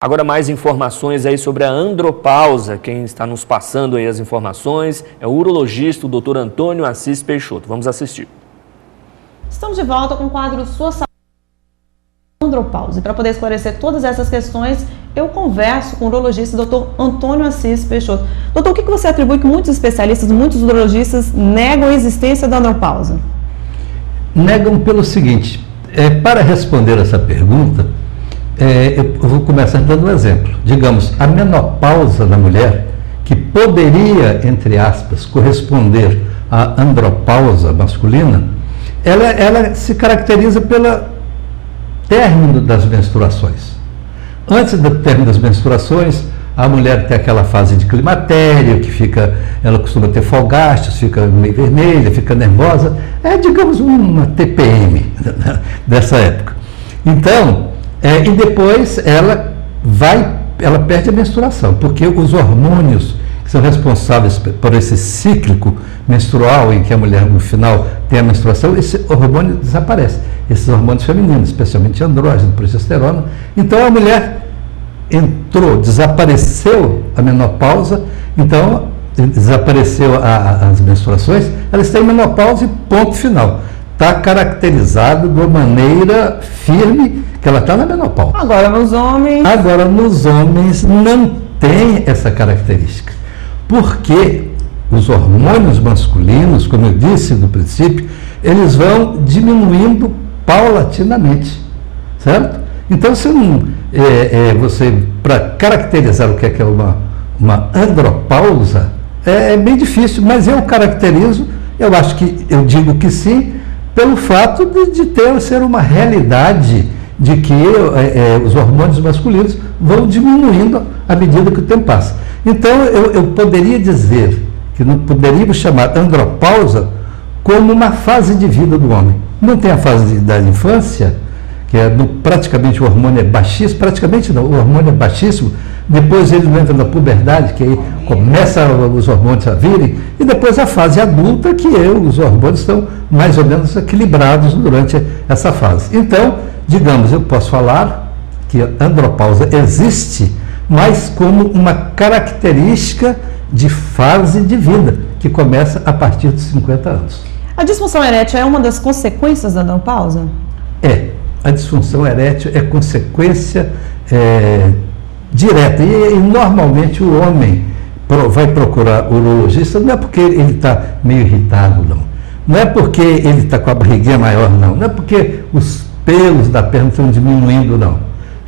Agora mais informações aí sobre a andropausa. Quem está nos passando aí as informações é o urologista, o Dr. Antônio Assis Peixoto. Vamos assistir. Estamos de volta com o quadro Sua Saúde Andropausa. E para poder esclarecer todas essas questões, eu converso com o urologista Dr. Antônio Assis Peixoto. Doutor, o que você atribui que muitos especialistas, muitos urologistas negam a existência da andropausa? Negam pelo seguinte, para responder essa pergunta, eu vou começar dando um exemplo. Digamos, a menopausa da mulher, que poderia, entre aspas, corresponder à andropausa masculina, ela se caracteriza pelo término das menstruações. Antes do término das menstruações, a mulher tem aquela fase de climatério, ela costuma ter folgastos, fica meio vermelha, fica nervosa. Digamos, uma TPM dessa época. Então, e depois ela perde a menstruação, porque os hormônios que são responsáveis por esse cíclico menstrual em que a mulher no final tem a menstruação, esse hormônio desaparece. Esses hormônios femininos, especialmente andrógeno, progesterona. Então a mulher desapareceu a menopausa, então desapareceu as menstruações, ela está em menopausa e ponto final. Está caracterizado de uma maneira firme que ela está na menopausa. Agora nos homens não tem essa característica. Porque os hormônios masculinos, como eu disse no princípio, eles vão diminuindo paulatinamente, certo? Então, para caracterizar o que é uma andropausa, é bem difícil, mas eu caracterizo, eu digo que sim, pelo fato de ser uma realidade de que os hormônios masculinos vão diminuindo à medida que o tempo passa. Então, eu poderia dizer que não poderíamos chamar andropausa como uma fase de vida do homem. Não tem a fase da infância, que praticamente o hormônio é baixíssimo, praticamente não, o hormônio é baixíssimo, depois ele não entra na puberdade, que aí começa os hormônios a virem, e depois a fase adulta, que os hormônios estão mais ou menos equilibrados durante essa fase. Então, digamos, eu posso falar que a andropausa existe, mas como uma característica de fase de vida, que começa a partir dos 50 anos. A disfunção erétil é uma das consequências da andropausa? A disfunção erétil é consequência direta, e normalmente o homem vai procurar o urologista, não é porque ele está meio irritado, não é porque ele está com a barriguinha maior, não é porque os pelos da perna estão diminuindo,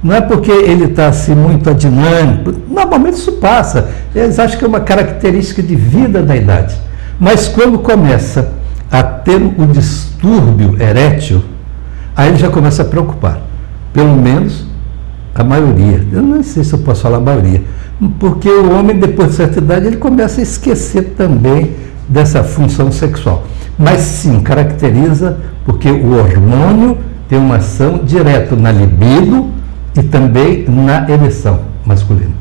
não é porque ele está assim muito adinâmico, normalmente isso passa, eles acham que é uma característica de vida da idade, mas quando começa a ter o distúrbio erétil, aí ele já começa a preocupar, pelo menos a maioria, eu não sei se eu posso falar a maioria, porque o homem depois de certa idade ele começa a esquecer também dessa função sexual, mas sim, caracteriza porque o hormônio tem uma ação direta na libido e também na ereção masculina.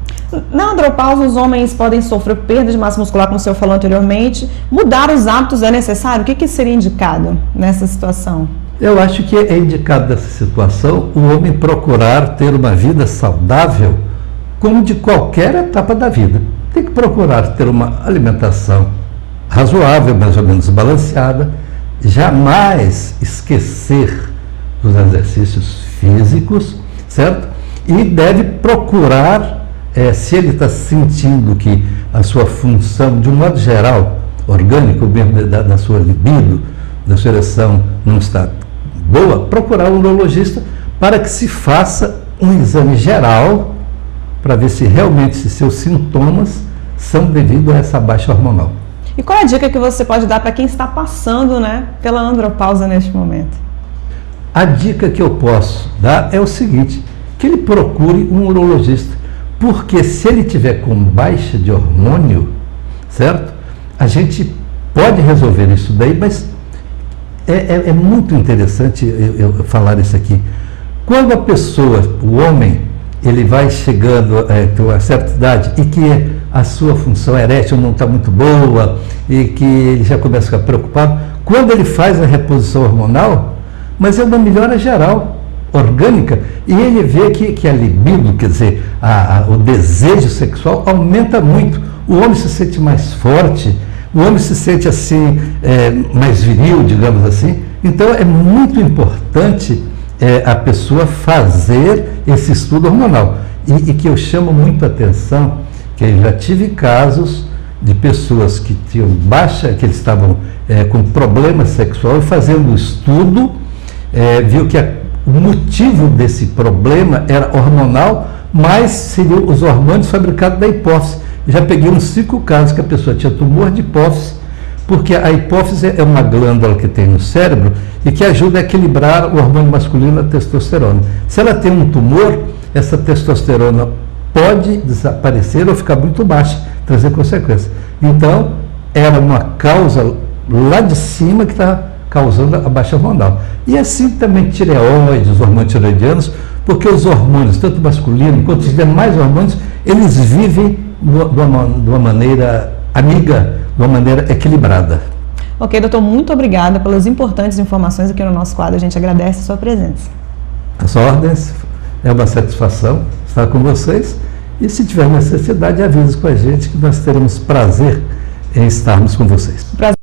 Na andropausa, os homens podem sofrer perda de massa muscular, como o senhor falou anteriormente. Mudar os hábitos é necessário? O que seria indicado nessa situação? Eu acho que é indicado nessa situação o homem procurar ter uma vida saudável, como de qualquer etapa da vida. Tem que procurar ter uma alimentação razoável, mais ou menos balanceada, jamais esquecer dos exercícios físicos, certo? E deve procurar, se ele está sentindo que a sua função, de um modo geral, orgânico mesmo, da sua libido, da sua ereção não está boa, procurar um urologista para que se faça um exame geral para ver se realmente seus sintomas são devido a essa baixa hormonal. E qual é a dica que você pode dar para quem está passando, pela andropausa neste momento? A dica que eu posso dar é o seguinte, que ele procure um urologista, porque se ele tiver com baixa de hormônio, certo? A gente pode resolver isso daí, mas é muito interessante eu falar isso aqui. Quando a pessoa, o homem, ele vai chegando a uma certa idade e que a sua função erétil não está muito boa e que ele já começa a ficar preocupado, quando ele faz a reposição hormonal, mas é uma melhora geral. orgânica, E ele vê que a libido, quer dizer, o desejo sexual aumenta muito. O homem se sente mais forte, o homem se sente assim, mais viril, digamos assim. Então é muito importante a pessoa fazer esse estudo hormonal. E que eu chamo muito a atenção, que eu já tive casos de pessoas que tinham que eles estavam com problema sexual e fazendo o estudo, viu que o motivo desse problema era hormonal, mas seriam os hormônios fabricados da hipófise. Já peguei uns 5 casos que a pessoa tinha tumor de hipófise, porque a hipófise é uma glândula que tem no cérebro e que ajuda a equilibrar o hormônio masculino, a testosterona. Se ela tem um tumor, essa testosterona pode desaparecer ou ficar muito baixa, trazer consequências. Então, era uma causa lá de cima que está causando a baixa hormonal. E assim também tireoide, os hormônios tireoidianos, porque os hormônios, tanto masculino quanto os demais hormônios, eles vivem de uma maneira amiga, de uma maneira equilibrada. Ok, doutor, muito obrigada pelas importantes informações aqui no nosso quadro. A gente agradece a sua presença. As ordens, é uma satisfação estar com vocês. E se tiver necessidade, avise com a gente que nós teremos prazer em estarmos com vocês.